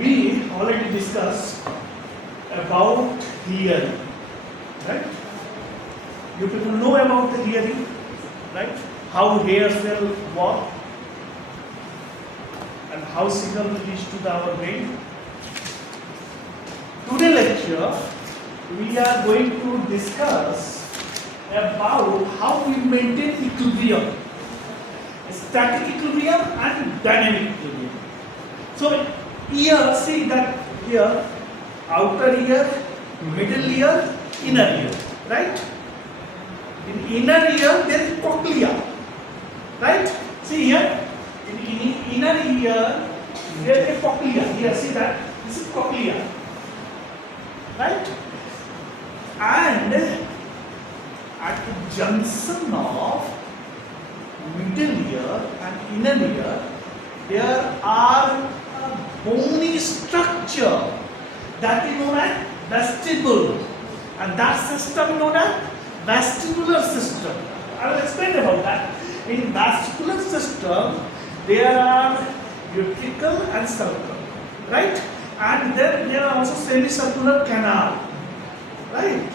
we already discussed about hearing, right? You people know about the hearing, right? How hairs will work and how signal will reach to our brain. Today lecture, we are going to discuss about how we maintain equilibrium, static equilibrium and dynamic equilibrium. So here, see that here, outer ear, middle ear, inner ear, right? In inner ear, there is cochlea, right? See here, in inner ear, there is a cochlea. Here, see that, this is cochlea, right? And at the junction of middle ear and inner ear, there are a bony structure that is known as vestibule, and that system known as vestibular system. I will explain about that. In vascular system, there are utricle and cervical, right? And then there are also semicircular canal, right?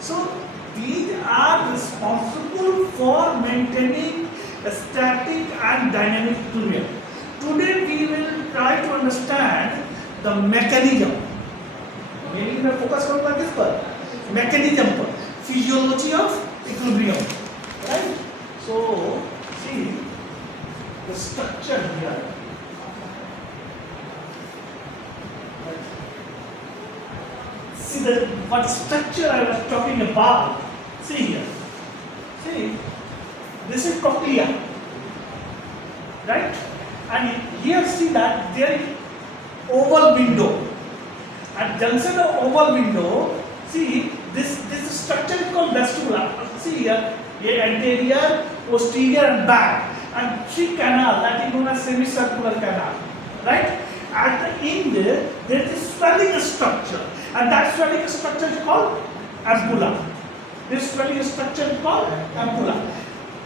So these are responsible for maintaining a static and dynamic equilibrium. Today we will try to understand the mechanism. Maybe we will focus on this part. Mechanism, physiology of equilibrium, right? So see the structure here. See the what structure I was talking about. See here. See, this is cochlea, right? And here see that there is oval window. At junction of oval window, see this structure is called vestibular. See here, anterior, posterior, and back, and three canal that is known as semicircular canal, right? At the end there is a swelling structure, and that swelling structure is called ampulla. This swelling structure is called ampulla.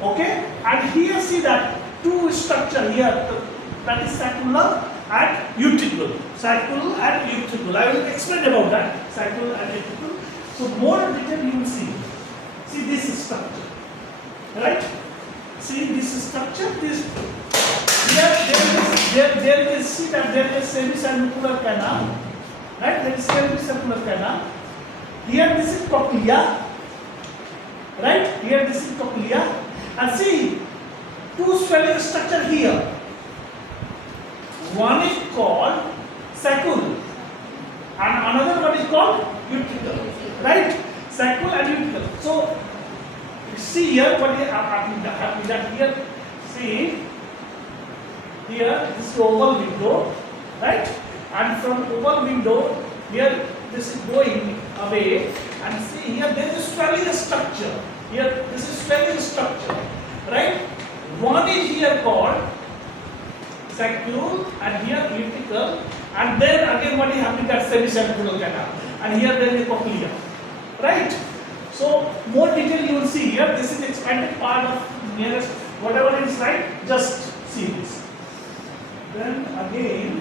Okay, and here see that two structure here, that is saccular and utricle. Saccular and utricle. I will explain about that. Saccular and utricle. So more detail you will see. See this structure, right? See this structure. This here there is see that there is semicircular canal, right? There is semicircular canal. Here this is cochlea, right? Here this is cochlea, and see two swelling structure here. One is called saccule and another one is called utricle, right? Saccule and utricle. So see here what is happening that here, see here this is oval window, right? And from oval window here this is going away, and see here there is a swelling structure. Here this is swelling structure, right? One is here called saccule and here utricle, and then again what is happening that semicircular canal, and here there is a cochlea, right? So more detail you will see here. This is expanded part of nearest whatever is right. Just see this. Then again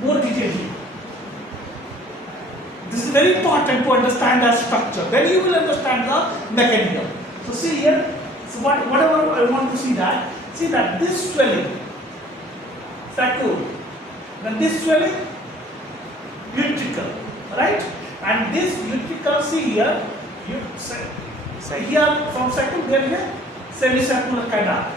more detail here. This is very important to understand the structure. Then you will understand the mechanism. So see here. So whatever I want to see that. See that this swelling, saccule, then this swelling, utricle, right? And this utricle, see here, here from saccule there is a semicircular canal.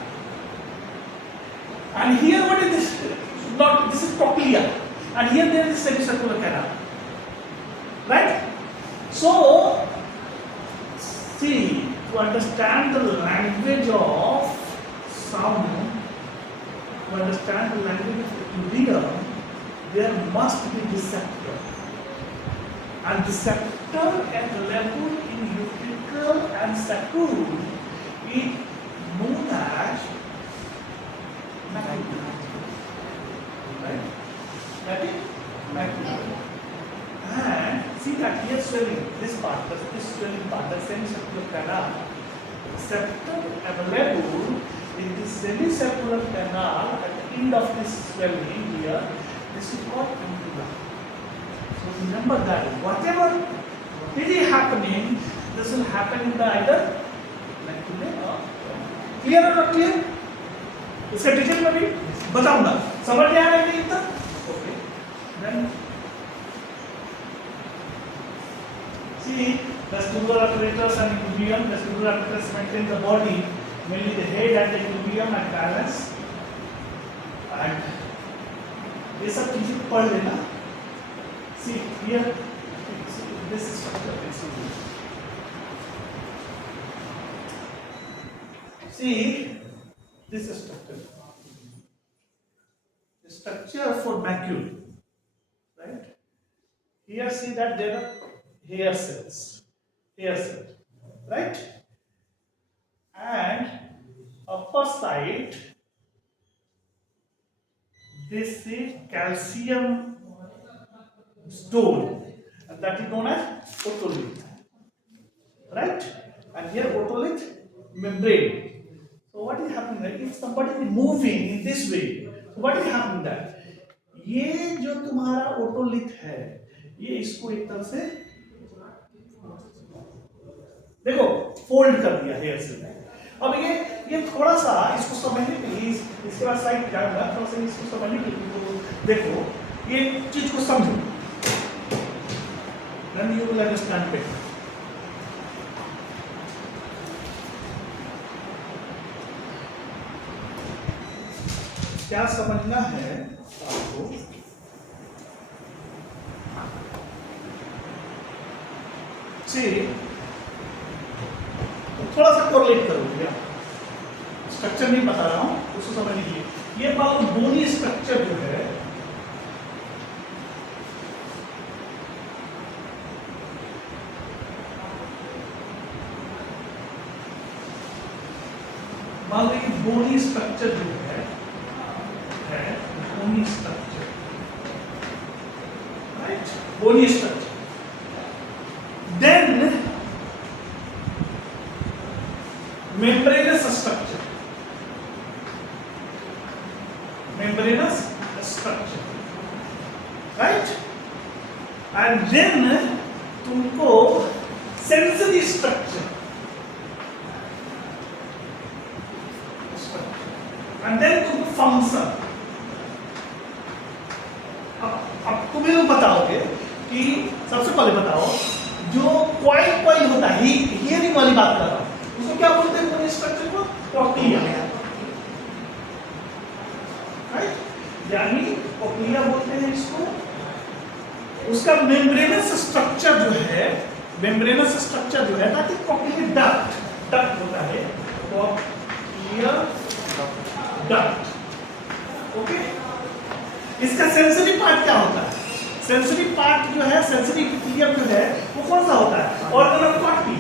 And here what is this? Not this is cochlea, and here there is semicircular canal, right? So see, to understand the language of sound, to understand the language of equilibrium, there must be receptor. And receptor available in utricle and saccule is known as macula. Right? That is macula. And see that here swelling, this part, this swelling part, the semicircular canal. Receptor available in the semicircular canal at the end of this swelling here, This is called ampulla. So remember that whatever is happening, this will happen in the either macula or clear or not clear? इसका detail में भी बताऊंगा, समझ में आ रहा है नहीं तक? Okay. Then see, vestibular apparatus and equilibrium. Vestibular apparatus maintain the body, mainly the head and the equilibrium and balance. And ये सब चीजें पढ़ लेना. See here, this is structure. See, this is structure. The structure for macule, right? Here see that there are hair cells, right? And upper side, this is calcium stone, and that is known as otolith, right? And here otolith membrane. So what is happening there? If somebody is moving in this way, so what is happening there? ये जो तुम्हारा otolith है, ये इसको एक तरह से देखो फोल्ड कर दिया हेयर से। अब ये थोड़ा सा इसको समझने के लिए इसके बाद स्लाइड जाऊंगा, थोड़ा सा इसको समझने के लिए तो देखो ये चीज को समझो, then you will understand better. क्या समझना है आपको? थोड़ा सा कोरिलेट करोगे, स्ट्रक्चर नहीं बता रहा हूं, उसको समझने के लिए ये बात बोनी स्ट्रक्चर जो है मान लीजिए बोनी स्ट्रक्चर जो है bony structure, right? Bony structure, then membranous structure, right? And then तुमको sensory structure, and then तुमको function. अब तुम्हें लोग बताओगे कि सबसे पहले बताओ जो कॉइल होता है, हियरिंग वाली बात कर रहा हूं, उसको क्या बोलते हैं? बोनी स्ट्रक्चर को कॉक्लिया, राइट? यानी कॉक्लिया बोलते हैं इसको। उसका मेम्ब्रेनस स्ट्रक्चर जो है, ताकि कॉक्लियर डक्ट होता है, कॉक्लियर डक्ट, ओके? इसका सेंसरी पार्ट क्या होता है? सेंसरी पार्ट जो है, सेंसरी इक्विलिब्रियम जो है, वो कौन सा होता है? ऑर्गन ऑफ कॉटी,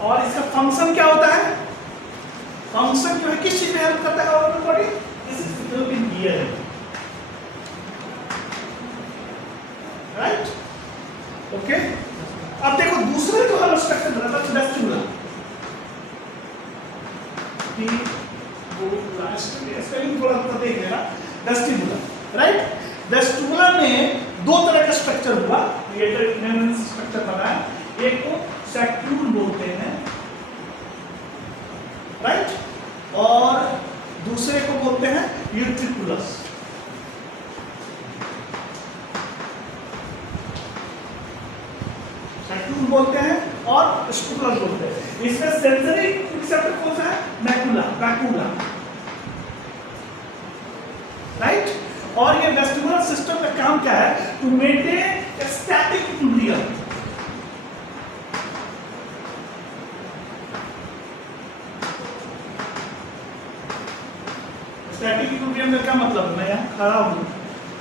और इसका फंक्शन क्या होता है? फंक्शन जो है किस चीज में हेल्प करता है organ body? This is physical hearing, right? Okay, अब देखो दूसरे जो हम स्ट्रक्चर बना था वेस्टिबुलर, स्पेलिंग थोड़ा सा देख लेना, वेस्टिबुलर, राइट? वेस्टिबुलर में दो तरह का स्ट्रक्चर हुआ, ये स्ट्रक्चर बना है। एक को सैक्यूल बोलते हैं, राइट? और दूसरे को बोलते हैं यूट्रिकुलस। सैक्यूल बोलते हैं और स्टिकुलस बोलते हैं। इसमें सेंसरी रिसेप्टर कौन सा है? Macula, right? और ये वेस्टिबुलर सिस्टम का काम क्या है? To maintain static equilibrium. Static equilibrium का क्या मतलब है? मैं यहाँ खड़ा हूँ,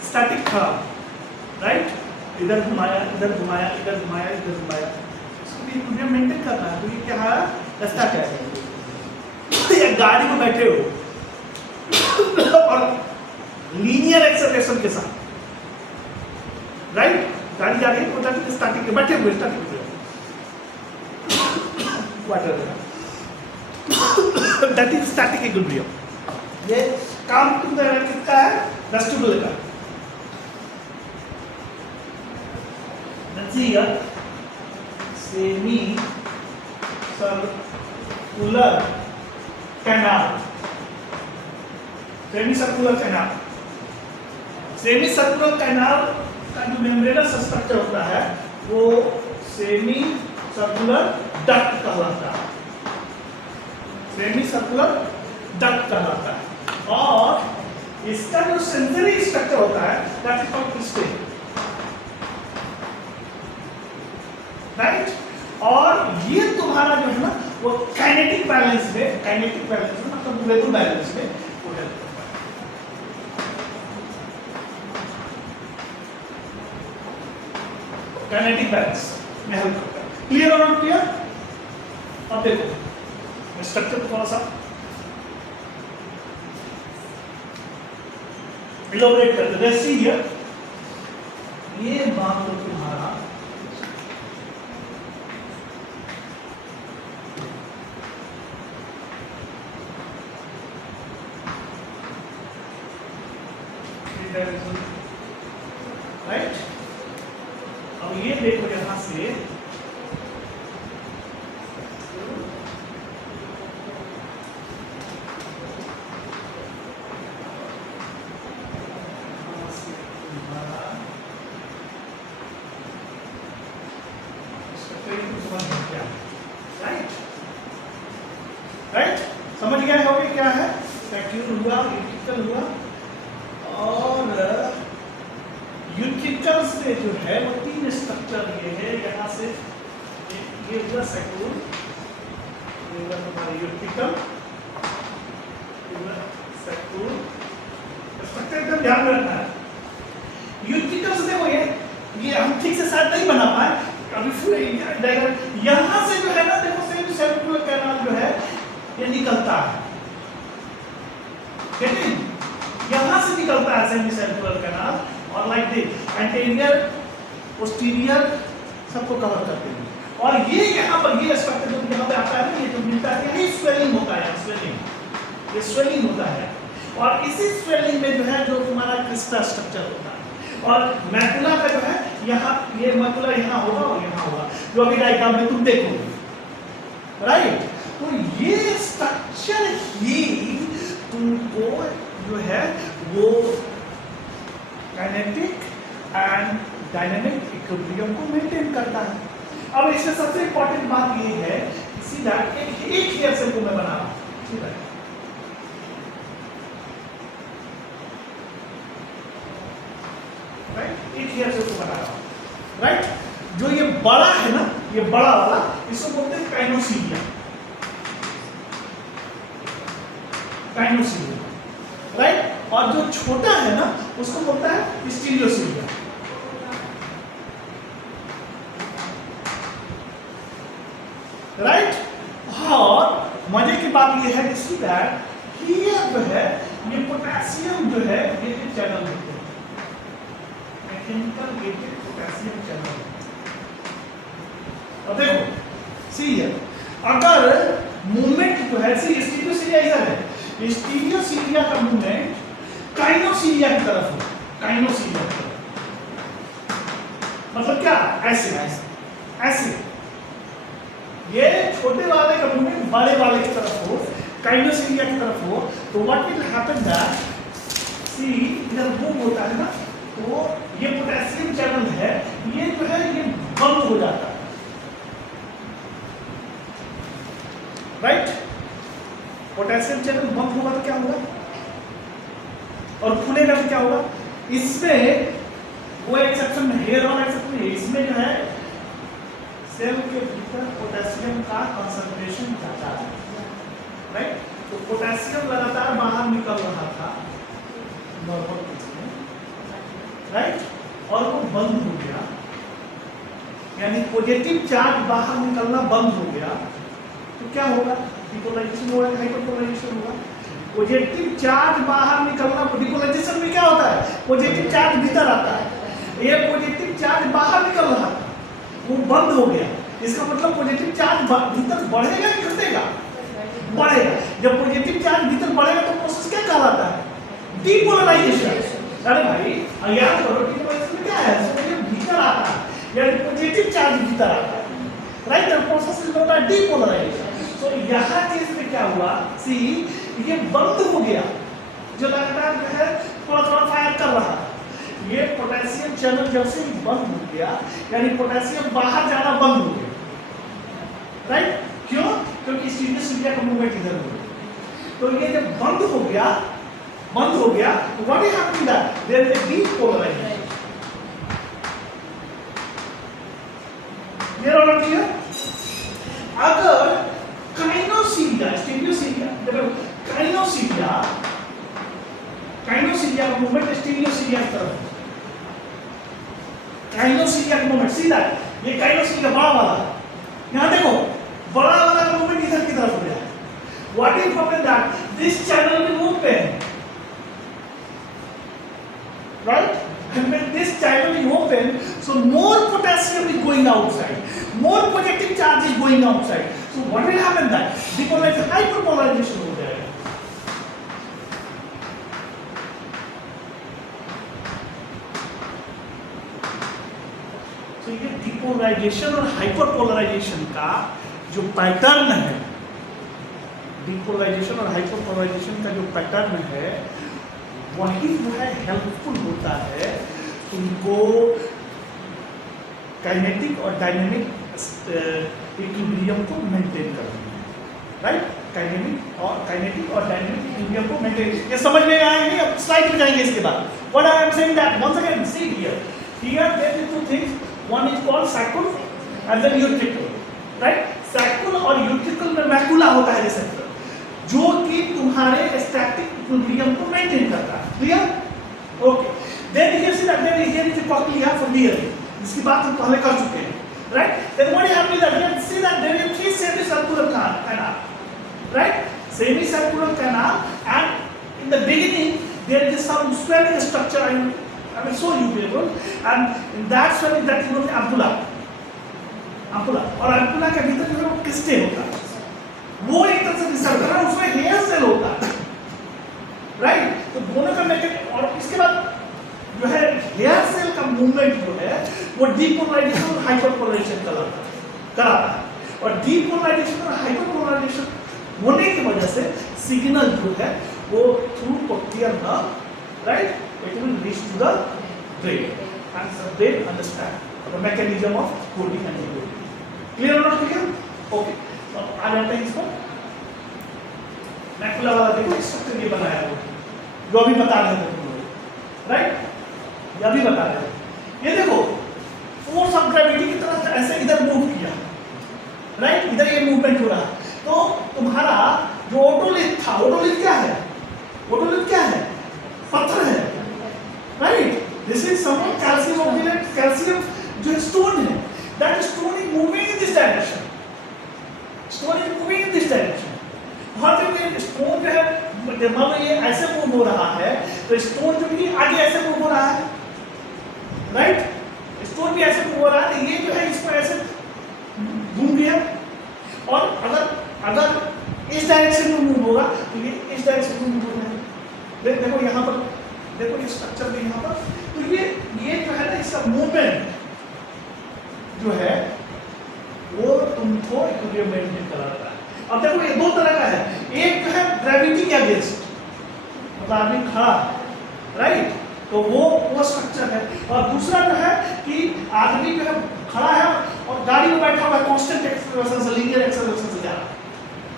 स्टैटिक खड़ा, राइट? इधर घुमाया, इधर घुमाया, इधर घुमाया, इधर घुमाया, इसको इक्विलिब्रियम मेंटेन करना है। तो ये क्या है? स्टैटिक। ये गाड़ी में बैठे हो और लीनियर एक्सेलरेशन के साथ, राइट? गाड़ी जा रही है, स्टैटिक बैठे हुए, static water that is static equilibrium. ये काम किसका है? वेस्टिबुलर का। Let's see here semi circular canal. Semi circular canal, semi circular canal का जो मेम्ब्रेनस स्ट्रक्चर होता है वो सेमी सर्कुलर डक्ट कहलाता है। सेमी सर्कुलर डक्ट कहलाता है। और इसका जो सेंसरी स्ट्रक्चर होता है that is called crystal, right. और ये तुम्हारा जो है ना वो काइनेटिक बैलेंस में मतलब वेक्यूम बैलेंस में वो हेल्प करता है। काइनेटिक बैलेंस में हेल्प करता है। क्लियर और नॉट क्लियर? अब देखो स्ट्रक्चर को थोड़ा सा इलैबोरेट करते हैं। लेट्स सी हियर, ये मान लो तुम्हारा राइट। अब ये देखो यहां से राइट, समझ गए होगे क्या है? वैक्यूल हुआ, यूटिकल हुआ, और यूटिकल से जो है वो तीन स्ट्रक्चर ये है। यहाँ से ये हुआ सैक्यूल, ये हुआ तुम्हारा यूटिकल, ये हुआ सैक्यूल। स्ट्रक्चर एकदम ध्यान में रखना है। यूटिकल से देखो ये हम ठीक से शायद नहीं बना पाए अभी डायग्राम। यहाँ से जो है ना देखो सेमी सर्कुलर कैनाल जो है ये निकलता है, ठीक है? यहां से निकलता है सेमी सर्कुलर कैनाल और लाइक दिस एंटीरियर पोस्टीरियर सबको कवर करते हैं। और ये यहाँ पर ये स्ट्रक्चर जो यहाँ पे आता है ये जो मिलता है ये स्वेलिंग होता है, ये स्वेलिंग होता है। और इसी स्वेलिंग में जो है जो तुम्हारा क्रिस्टल स्ट्रक्चर होता है। और मैकुला का जो है यहाँ ये मैकुला यहाँ होगा और यहाँ होगा जो अभी डायग्राम में तुम देखोगे, राइट। तो ये स्ट्रक्चर ही तुमको जो है वो काइनेटिक एंड डायनामिक इक्विलिब्रियम को मेंटेन करता है। अब इसमें सबसे इंपॉर्टेंट बात ये है सीधा एक हेयर सेल को मैं बना रहा हूं, सीधा राइट, एक हेयर सेल को बना रहा हूं, राइट। जो ये बड़ा है ना, ये बड़ा वाला इसको बोलते हैं काइनोसिलिया, काइनोसिलिया, राइट। और जो छोटा है ना उसको बोलता है स्टीरियोसिलिया, राइट। और मजे की बात ये है कि ये जो है ये पोटेशियम जो है ये चैनल होते हैं, मैकेनिकल गेटेड पोटेशियम चैनल। और देखो सी अगर मूवमेंट जो है स्टीरियोसिलिया इधर है, स्टीरियोसिलिया का मूवमेंट काइनोसिलिया की तरफ हो, काइनोसिलिया की तरफ मतलब क्या? ऐसे ऐसे ये छोटे वाले का मूवमेंट बड़े वाले की तरफ हो, काइनोसिलिया की तरफ हो, तो व्हाट विल हैपन दैट सी इधर मूव होता है ना, तो ये पोटेशियम चैनल है ये जो है ये बंद हो जाता है, राइट। पोटेशियम चैनल बंद होगा तो क्या होगा और खुलेगा तो क्या होगा? इसमें वो एक्सेप्शन हेयर और एक्सेप्शन है, इसमें जो है सेल के भीतर पोटेशियम का कंसंट्रेशन ज्यादा है, राइट। तो पोटेशियम लगातार बाहर निकल रहा था नॉर्मल में, राइट, और वो बंद हो गया, यानी पॉजिटिव चार्ज बाहर निकलना बंद हो गया, तो क्या होगा? डिपोलराइजेशन होगा, हाइपरपोलराइजेशन होगा। पॉजिटिव चार्ज बाहर निकलना, डिपोलराइजेशन में क्या होता है? पॉजिटिव चार्ज भीतर आता है, ये पॉजिटिव चार्ज बाहर निकल रहा था वो बंद हो गया, इसका मतलब पॉजिटिव चार्ज भीतर बढ़ेगा कि घटेगा? बढ़ेगा। जब पॉजिटिव चार्ज भीतर बढ़ेगा तो प्रोसेस क्या कहलाता है? डीपोलराइजेशन। अरे भाई याद करो डीपोलराइजेशन क्या है? जब भीतर आता है यानी पॉजिटिव चार्ज भीतर आता है, right, the process is known as depolarization. तो यहाँ केस में क्या हुआ, सी ये बंद हो गया, जो लगातार जो है थोड़ा थोड़ा फायर कर रहा है। ये पोटेशियम चैनल जब से बंद हो गया यानी पोटेशियम बाहर जाना बंद हो गया, राइट। क्यों? क्योंकि स्टीरियोसिलिया का मूवमेंट इधर हो गया। तो ये जब बंद हो गया तो what is happening that there is a depolarization. ये और क्लियर? अगर काइनोसिलिया स्टीरियोसिलिया देखो काइनोसिलिया का मूवमेंट स्टीरियोसिलिया की तरफ, काइनोसिलिया का मूवमेंट सीधा ये काइनोसिलिया बड़ा वाला, यहां देखो बड़ा वाला का मूवमेंट इधर की तरफ हो गया। What is happened that this channel will open, right, and when this channel is open so more potassium is going outside, more positive charge is going outside, so what will happen that depolarization hyperpolarization हो जाएगा। तो ये depolarisation और hyperpolarisation का जो pattern है, depolarisation और hyperpolarisation का जो पैटर्न है वही जो है हेल्पफुल होता है तुमको काइनेटिक और डायनेमिक इक्विलिब्रियम को मेंटेन करने में, राइट। काइनेटिक और डायनेमिक इक्विलिब्रियम को मेंटेन, ये समझ में आएंगे, अब स्लाइड में जाएंगे इसके बाद। What I am saying that once again see here there is two things, one is called saccule and then utricle, right. Saccule और यूट्रिकल में मैकुला होता है रिसेप्टर जो कि तुम्हारे स्टैटिक इक्विलिब्रियम को मेंटेन करता है, clear? Okay, then you can see that there is a cochlea for the ear, इसकी बात हम पहले कर चुके हैं, right. Then what happens that you can see that there is three semicircular canal, right, semicircular canal, and in the beginning there is some swelling structure, I will show you people, and in that swelling that is known as ampulla, और ampulla के भीतर जो है वो cristae होता है, वो एक तरह से रिसेप्टर है, उसमें हेयर सेल होता है, राइट। तो दोनों का मैकेनिज्म, और इसके बाद जो है हेयर सेल का मूवमेंट जो है वो डीपोलराइजेशन और हाइपरपोलराइजेशन कराता है, और डीपोलराइजेशन और हाइपरपोलराइजेशन होने की वजह से सिग्नल जो है वो through cochlear nerve, right, it will reach to the brain and the brain understand the mechanism of coding and decoding. Clear और नॉट क्लियर? ओके, तो आ जाते हैं इसको। मैकुला वाला देखो स्ट्रक्चर ये बनाया है जो अभी बता रहे थे तुम लोग, राइट, ये अभी बता रहे थे। ये देखो फोर्स ऑफ ग्रेविटी की तरह ऐसे इधर मूव किया, राइट, इधर ये मूवमेंट हो रहा है, तो तुम्हारा जो ओटोलिथ था, ओटोलिथ क्या है? ओटोलिथ क्या है? पत्थर है, right. This is some calcium oxidate, calcium जो स्टोन है, that stone is moving in this direction, stone is moving in this direction. हर जब ये स्टोन जो है मान लो ये ऐसे मूव हो रहा है तो स्टोन जो भी आगे ऐसे मूव हो रहा है, राइट, स्टोन भी ऐसे मूव हो रहा है, तो ये जो है इसको ऐसे घूम गया, और अगर इस डायरेक्शन में मूव होगा तो ये इस डायरेक्शन में मूव होगा। देखो यहाँ पर, देखो ये स्ट्रक्चर भी यहाँ पर, तो ये जो है ना इसका मूवमेंट जो है वो तुमको इक्विलिब्रियम मेंटेन कराता है। अब देखो ये दो तरह का है, एक जो है ग्रेविटी के अगेंस्ट, मतलब आदमी खड़ा, राइट, तो वो स्ट्रक्चर है, और दूसरा जो है कि आदमी जो है खड़ा है और गाड़ी में बैठा हुआ है, कांस्टेंट एक्सेलरेशन से लीनियर एक्सेलरेशन से जा रहा है,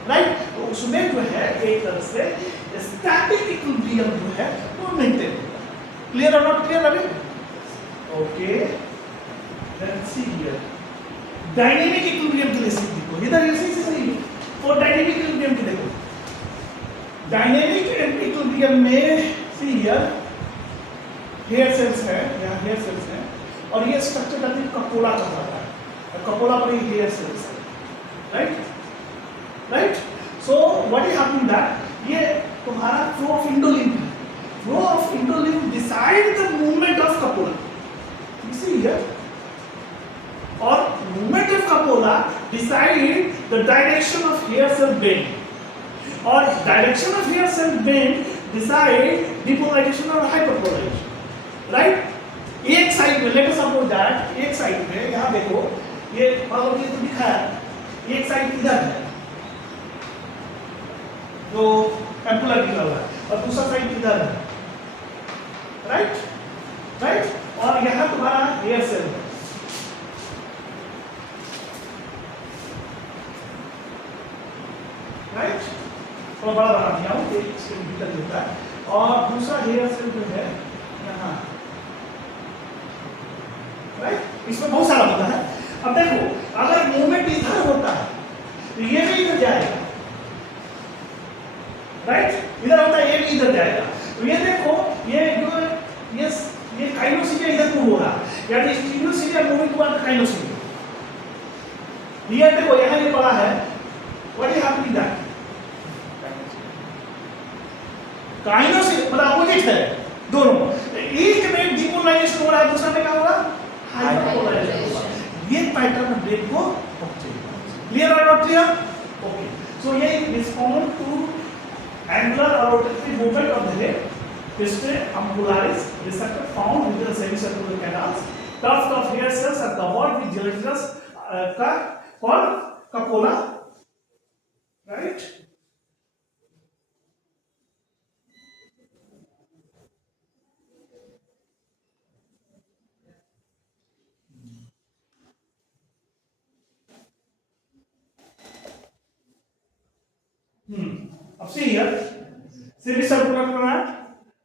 राइट, तो उसमें जो है एक तरह से स्टैटिक इक्विलिब्रियम जो है वो मेंटेन होता है। क्लियर और नॉट क्लियर अभी? Okay, let's see here dynamic equilibrium के लिए सीख देखो, इधर ये सीख सही और डायनेमिक इक्विलिब्रियम की देखो। डायनेमिक इक्विलिब्रियम में सी हियर हेयर सेल्स है, यहाँ हेयर सेल्स है, और ये स्ट्रक्चर का कपोला कहलाता है, और कपोला पर ही हेयर सेल्स है, right, right. So what is happening that ये तुम्हारा फ्लो ऑफ इंडोलिन है, flow of endolymph decide the movement of cupola, you see here, और movement of cupola decide the direction of hair cell bend, और direction of hair cell bend decide depolarization और hyperpolarization, right? एक side में let us suppose that एक side में यहां देखो ये मतलब ये तो दिखा है, एक साइड इधर है जो एम्पुलर निकल रहा है और दूसरा साइड इधर है, राइट? राइट? और यहां तुम्हारा हेयर सेल है, राइट? थोड़ा बड़ा बना दिया हूं कि इसके भीतर देता है, और दूसरा हेयर सेल जो है यहाँ, राइट? इसमें बहुत सारा होता है। अब देखो अगर मूवमेंट इधर होता है तो ये भी इधर जाएगा, राइट? इधर होता है ये भी इधर जाएगा। तो ये देखो ये जो ये काइनोसिलिया इधर मूव हो रहा है, यानी स्टीरियोसिलिया मूविंग टुवर्ड काइनोसिलिया। ये देखो यहाँ ये बड़ा है, व्हाट इज हैपनिंग दैट? काइनोसिलिया मतलब अपोजिट है दोनों, एक में डिपोलराइजेशन हो रहा है, दूसरा में क्या हो रहा है? हाइपरपोलराइजेशन हो रहा है। ये पैटर्न ब्रेन को क्लियर और नॉट क्लियर? ओके, सो ये respond to angular or rotatory movement of the head, pistil ambularis receptor found within the semicircular canals. Tuft of hair cells are covered with gelatinous called cupola, right? अब see here, semicircular canal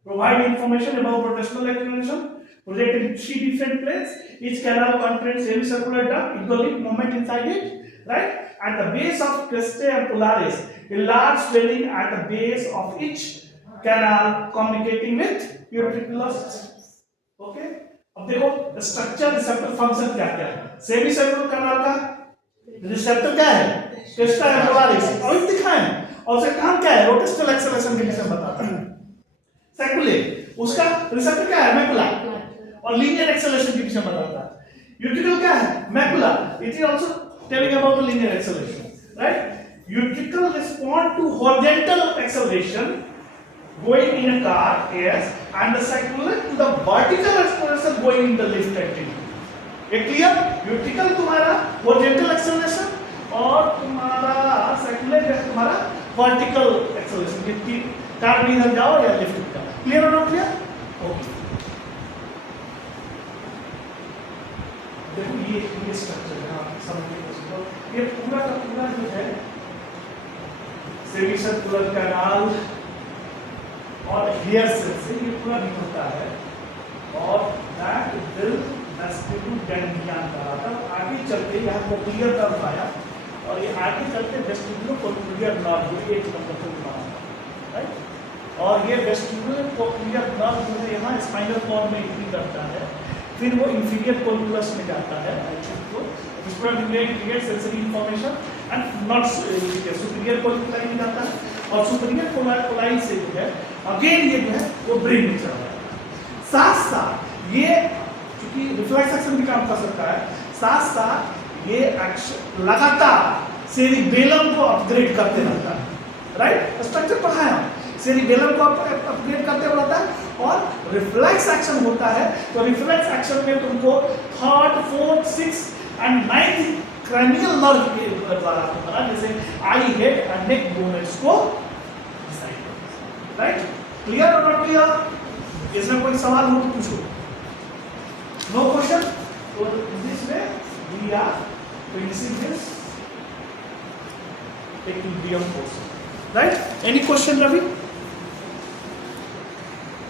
provide information about rotational inclination, project in 3 different planes. Each canal contains semicircular duct, ecbolic movement inside it, right? At the base of crista ambularis, a large swelling at the base of each canal communicating with utriculus. Okay? अब देखो structure receptor function क्या क्या है। सेमीसर्कुलर canal का receptor क्या है? Crysta एम्पुलारिस, और दिखाएं। और उसका काम क्या है? रोटेशनल एक्सेलरेशन के विषय में बताता है। सेकुलेट, उसका रिसेप्टर क्या है? मैकुला, और लीनियर एक्सेलरेशन के विषय में बताता है। यूट्रिकल क्या है? Macula, it is also telling about the linear acceleration, right? Utricle respond to horizontal acceleration going in a car, yes, and the circular to the vertical acceleration going in the lift activity. ये clear? Utricle तुम्हारा horizontal acceleration और तुम्हारा circular जो है तुम्हारा vertical acceleration, कि car में इधर जाओ या लिफ्ट जाओ। क्लियर और नॉट क्लियर? ओके, देखो ये स्ट्रक्चर है, आप समझिए इसको। ये पूरा का पूरा जो है सेमीसर्कुलर कैनाल और हेयर सेल से ये पूरा निकलता है, और दैट विल वेस्टिब्यूल गैंग्लियन कहा था। आगे चलते यहाँ कोक्लियर नर्व आया, और ये आगे चलते वेस्टिब्यूलो कोक्लियर नर्व ये एक नंबर से बना, राइट? और ये वेस्टिब्यूलो कोक्लियर नर्व जो है यहाँ स्पाइनल कॉर्ड में एंट्री करता है, फिर वो इंफीरियर कोलकुलस में जाता है, sensory information and not superior colliculi में जाता है, और सुपीरियर कोलकुलाई से जो है अगेन ये जो है वो ब्रेन में चल रहा है। साथ साथ ये क्योंकि रिफ्लेक्स एक्शन भी काम कर सकता है, साथ साथ ये एक्शन लगातार सेरिबेलम को अपग्रेड करते रहता है, राइट? स्ट्रक्चर पढ़ाया, सेरिबेलम को अपग्रेड करते रहता है, और रिफ्लेक्स एक्शन होता है। तो रिफ्लेक्स एक्शन में तुमको third, fourth, six and ninth cranial nerve के द्वारा तुम्हारा जैसे eye head and neck bonnets को डिसाइड करना, राइट? क्लियर और नॉट क्लियर? इसमें कोई सवाल हो तो पूछो। No question? तो this way we are finishing this equilibrium course, right? Any question Ravi?